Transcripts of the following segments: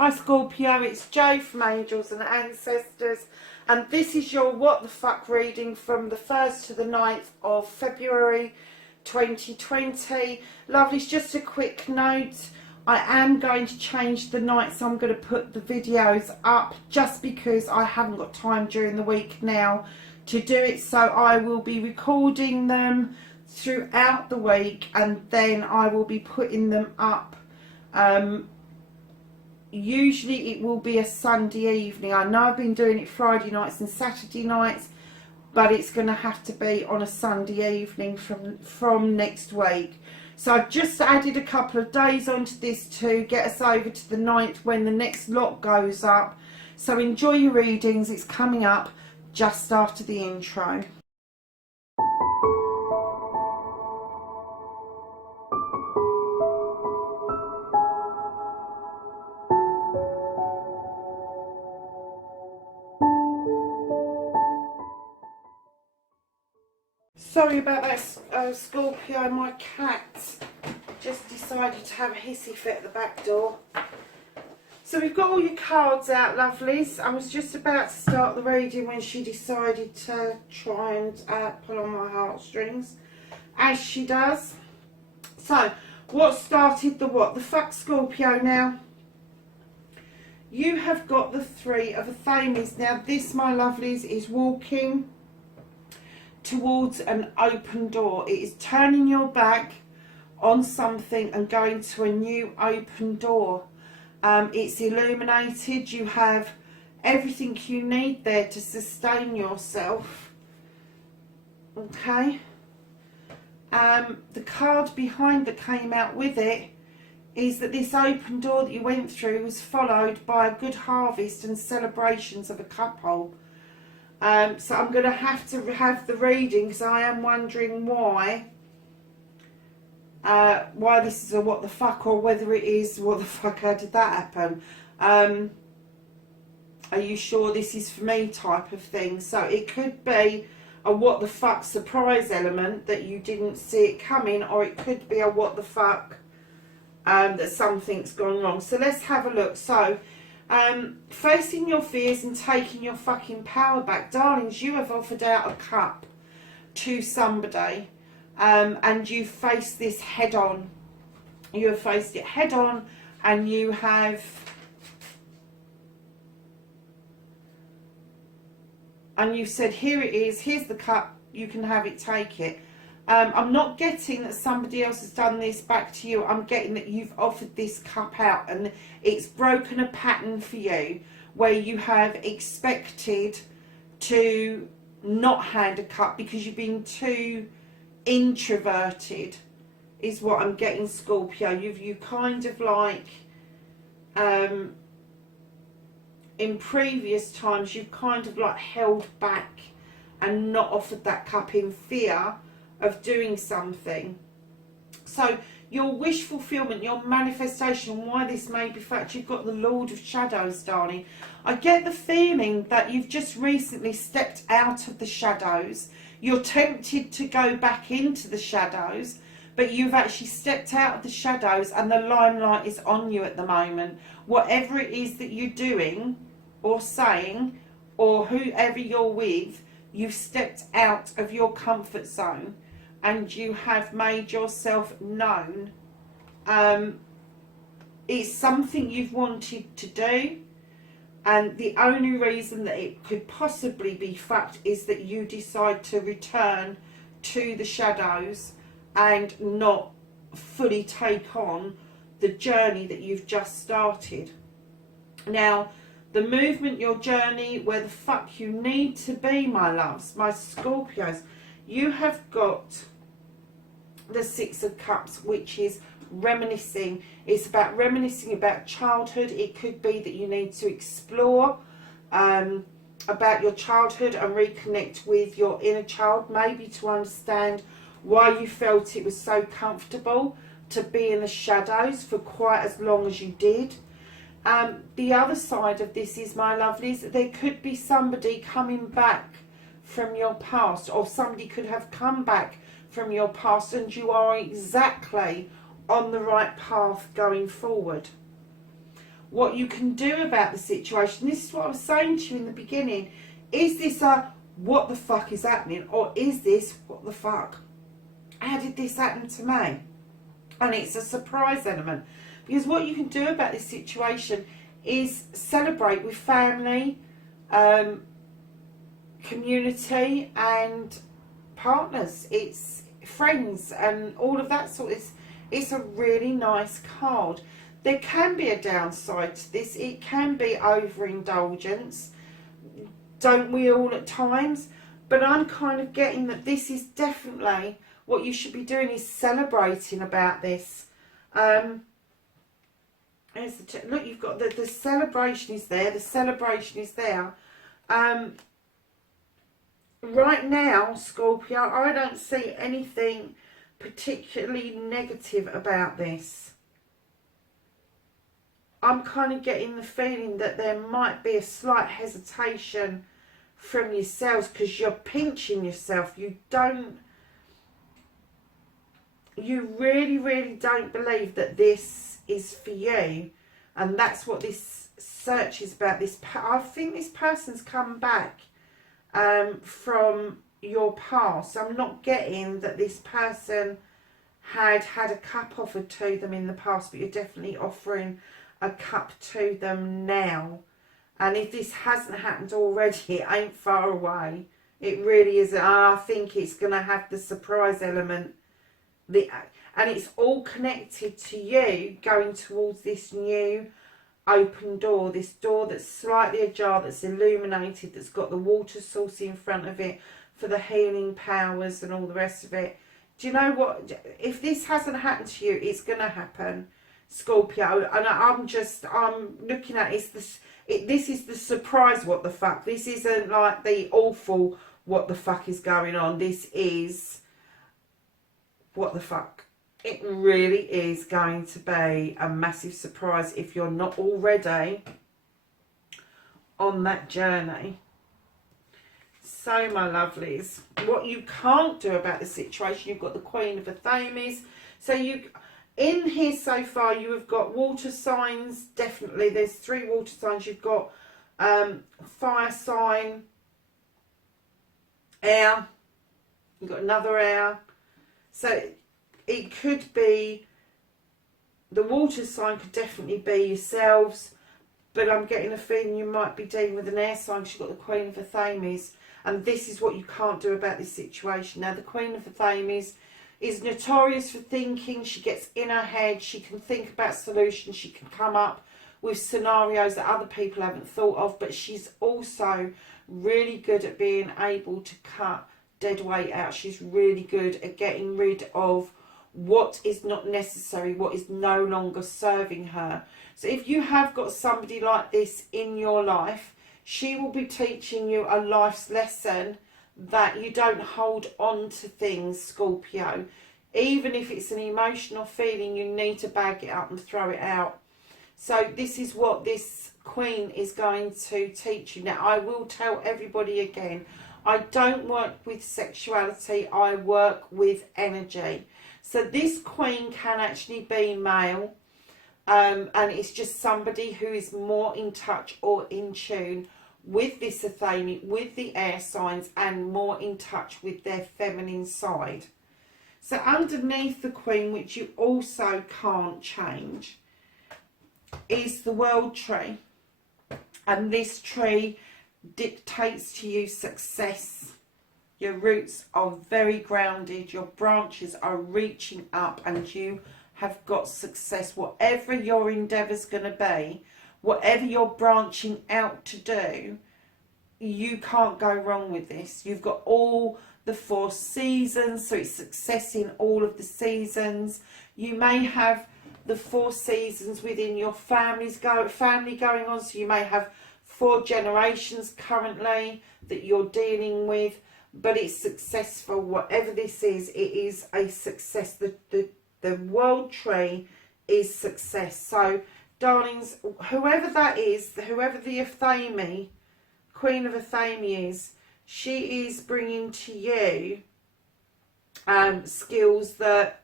Hi Scorpio, it's Jo from Angels and Ancestors, and this is your What the Fuck reading from the 1st to the 9th of February 2020. Lovelies, just a quick note, I am going to change the nights I'm going to put the videos up just because I haven't got time during the week now to do it, so I will be recording them throughout the week and then I will be putting them up. Usually it will be a Sunday evening. I know I've been doing it Friday nights and Saturday nights, but it's going to have to be on a Sunday evening from next week. So I've just added a couple of days onto this to get us over to the 9th when the next lot goes up. So enjoy your readings. It's coming up just after the intro. Sorry about that, Scorpio. My cat just decided to have a hissy fit at the back door. So we've got all your cards out, lovelies. I was just about to start the reading when she decided to try and pull on my heartstrings, as she does. So, what started the what? The fuck, Scorpio. Now, you have got the Three of Athames. Now, this, my lovelies, is walking towards an open door. It is turning your back on something and going to a new open door. It's illuminated. You have everything you need there to sustain yourself. Okay. The card behind that came out with it is that this open door that you went through was followed by a good harvest and celebrations of a couple. So I'm going to have the reading because I am wondering why this is a what the fuck, or whether it is what the fuck, how did that happen? Are you sure this is for me type of thing? So it could be a what the fuck surprise element that you didn't see it coming, or it could be a what the fuck that something's gone wrong. So let's have a look. So facing your fears and taking your fucking power back. Darlings, you have offered out a cup to somebody and you faced this head on. You have faced it head on and you have said, here it is, here's the cup, you can have it, take it. I'm not getting that somebody else has done this back to you. I'm getting that you've offered this cup out and it's broken a pattern for you where you have expected to not hand a cup because you've been too introverted, is what I'm getting, Scorpio. You kind of like, in previous times, you've kind of like held back and not offered that cup in fear of doing something. So your wish fulfillment, your manifestation, why this may be fact, you've got the Lord of Shadows, darling. I get the feeling that you've just recently stepped out of the shadows. You're tempted to go back into the shadows, but you've actually stepped out of the shadows and the limelight is on you at the moment. Whatever it is that you're doing or saying, or whoever you're with, you've stepped out of your comfort zone and you have made yourself known. It's something you've wanted to do, and the only reason that it could possibly be fact is that you decide to return to the shadows and not fully take on the journey that you've just started. Now, the movement, your journey, where the fuck you need to be, my loves, my Scorpios, you have got the Six of Cups, which is reminiscing. It's about reminiscing about childhood. It could be that you need to explore about your childhood and reconnect with your inner child, maybe to understand why you felt it was so comfortable to be in the shadows for quite as long as you did. The other side of this is, my lovelies, there could be somebody coming back from your past, or somebody could have come back from your past and you are exactly on the right path going forward. what you can do about the situation. This is what I was saying to you in the beginning. Is this a what the fuck is happening, or is this what the fuck? How did this happen to me? And it's a surprise element, because what you can do about this situation is celebrate with family, community and partners. It's friends and all of that sort. It's a really nice card. There can be a downside to this. It can be overindulgence. Don't we all at times? But I'm kind of getting that this is definitely what you should be doing, is celebrating about this. Look, you've got the celebration is there. The celebration is there. Right now, Scorpio, I don't see anything particularly negative about this. I'm kind of getting the feeling that there might be a slight hesitation from yourselves, because you're pinching yourself. You really, really don't believe that this is for you. And that's what this search is about. I think this person's come back from your past. I'm not getting that this person had a cup offered to them in the past, but you're definitely offering a cup to them now. And if this hasn't happened already, it ain't far away. It really isn't. I think it's going to have the surprise element. And it's all connected to you going towards this new open door. This door that's slightly ajar, that's illuminated, that's got the water source in front of it for the healing powers and all the rest of it. Do you know what? If this hasn't happened to you, it's going to happen, Scorpio. And I'm looking at this is the surprise what the fuck. This isn't like the awful what the fuck is going on. This is what the fuck. It really is going to be a massive surprise if you're not already on that journey. So, my lovelies, what you can't do about the situation, you've got the Queen of Athames. So in here so far, you have got water signs. Definitely, there's 3 water signs. You've got fire sign, air. You've got another air. So it could be, the water sign could definitely be yourselves, but I'm getting a feeling you might be dealing with an air sign, because you've got the Queen of Athames. And this is what you can't do about this situation. Now, the Queen of Athames is notorious for thinking. She gets in her head. She can think about solutions. She can come up with scenarios that other people haven't thought of. But she's also really good at being able to cut dead weight out. She's really good at getting rid of what is not necessary, what is no longer serving her. So if you have got somebody like this in your life, she will be teaching you a life's lesson, that you don't hold on to things, Scorpio. Even if it's an emotional feeling, you need to bag it up and throw it out. So this is what this Queen is going to teach you. Now, I will tell everybody again, I don't work with sexuality, I work with energy. So this Queen can actually be male, and it's just somebody who is more in touch or in tune with this Athame, with the air signs, and more in touch with their feminine side. So underneath the Queen, which you also can't change, is the World Tree. And this tree dictates to you success. Your roots are very grounded, your branches are reaching up, and you have got success. Whatever your endeavour's going to be, whatever you're branching out to do, you can't go wrong with this. You've got all the 4 seasons, so it's success in all of the seasons. You may have the 4 seasons within your family going on, so you may have 4 generations currently that you're dealing with, but it's successful. Whatever this is, it is a success. The World Tree is success. So, darlings, whoever that is, whoever the Athame, Queen of Athame is, she is bringing to you skills that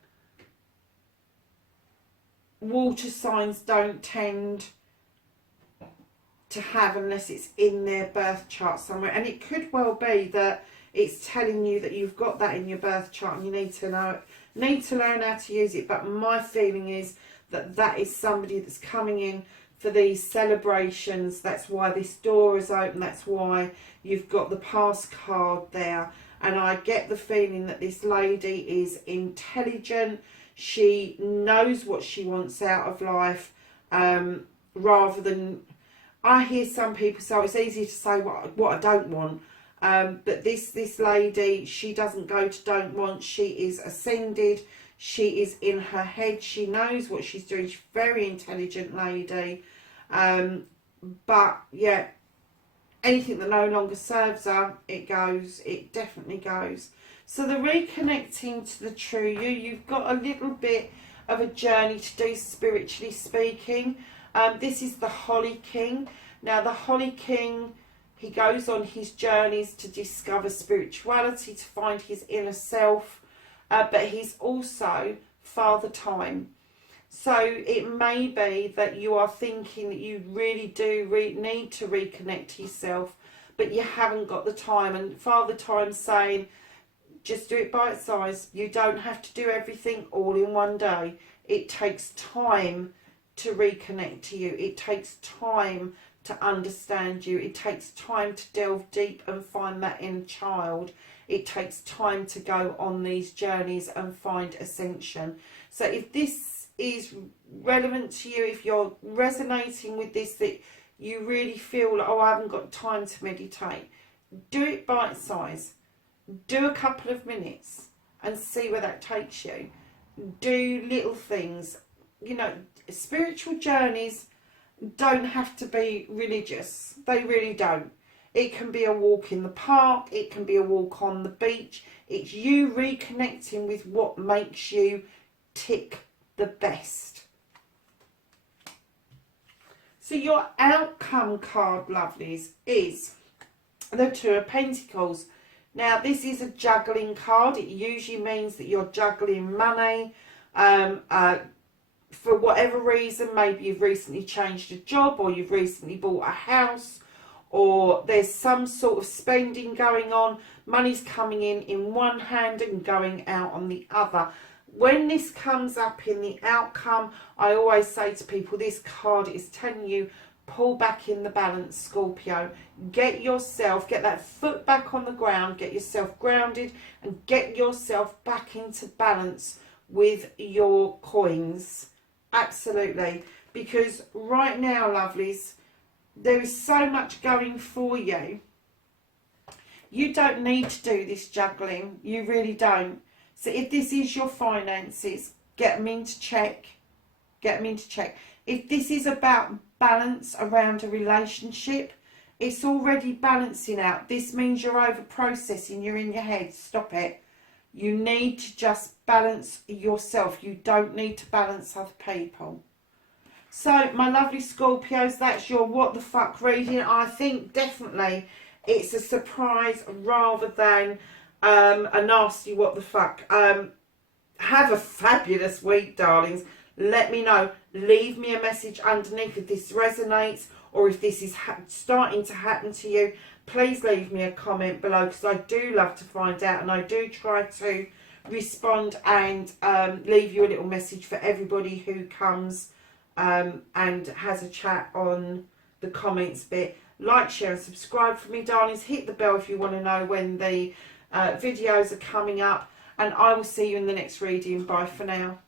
water signs don't tend to have unless it's in their birth chart somewhere. And it could well be that it's telling you that you've got that in your birth chart and you need to learn how to use it. But my feeling is that that is somebody that's coming in for these celebrations. That's why this door is open. That's why you've got the pass card there. And I get the feeling that this lady is intelligent. She knows what she wants out of life, rather than, I hear some people say, oh, it's easy to say what I don't want. But this lady, she doesn't go to don't want. She is ascended. She is in her head. She knows what she's doing. She's a very intelligent lady. But yeah, anything that no longer serves her, it goes. It definitely goes. So the reconnecting to the true you, you've got a little bit of a journey to do, spiritually speaking. This is the Holly King. Now the Holly King, he goes on his journeys to discover spirituality, to find his inner self, but he's also Father Time. So it may be that you are thinking that you really do need to reconnect to yourself, but you haven't got the time. And Father Time's saying, just do it bite size. You don't have to do everything all in one day. It takes time to reconnect to you. It takes time to understand you. It takes time to delve deep and find that inner child. It takes time to go on these journeys and find ascension. So if this is relevant to you, if you're resonating with this, that you really feel like, oh, I haven't got time to meditate, do it bite size. Do a couple of minutes and see where that takes you. Do little things. You know, spiritual journeys don't have to be religious. They really don't. It can be a walk in the park. It can be a walk on the beach. It's you reconnecting with what makes you tick the best. So your outcome card, lovelies, is the Two of Pentacles. Now, this is a juggling card. It usually means that you're juggling money. For whatever reason, maybe you've recently changed a job, or you've recently bought a house, or there's some sort of spending going on. Money's coming in one hand and going out on the other. When this comes up in the outcome, I always say to people, this card is telling you, pull back in the balance, Scorpio. Get that foot back on the ground, get yourself grounded, and get yourself back into balance with your coins. Absolutely. Because right now, lovelies, there is so much going for you. You don't need to do this juggling. You really don't. So if this is your finances, get them into check. Get them into check. If this is about balance around a relationship, it's already balancing out. This means you're over processing, you're in your head. Stop it. You need to just balance yourself. You don't need to balance other people. So my lovely Scorpios, that's your what the fuck reading. I think definitely it's a surprise rather than a nasty what the fuck. Have a fabulous week, darlings. Let me know. Leave me a message underneath if this resonates, or if this is starting to happen to you. Please leave me a comment below, because I do love to find out, and I do try to respond and leave you a little message for everybody who comes and has a chat on the comments bit. Like, share and subscribe for me, darlings. Hit the bell if you want to know when the videos are coming up, and I will see you in the next reading. Bye for now.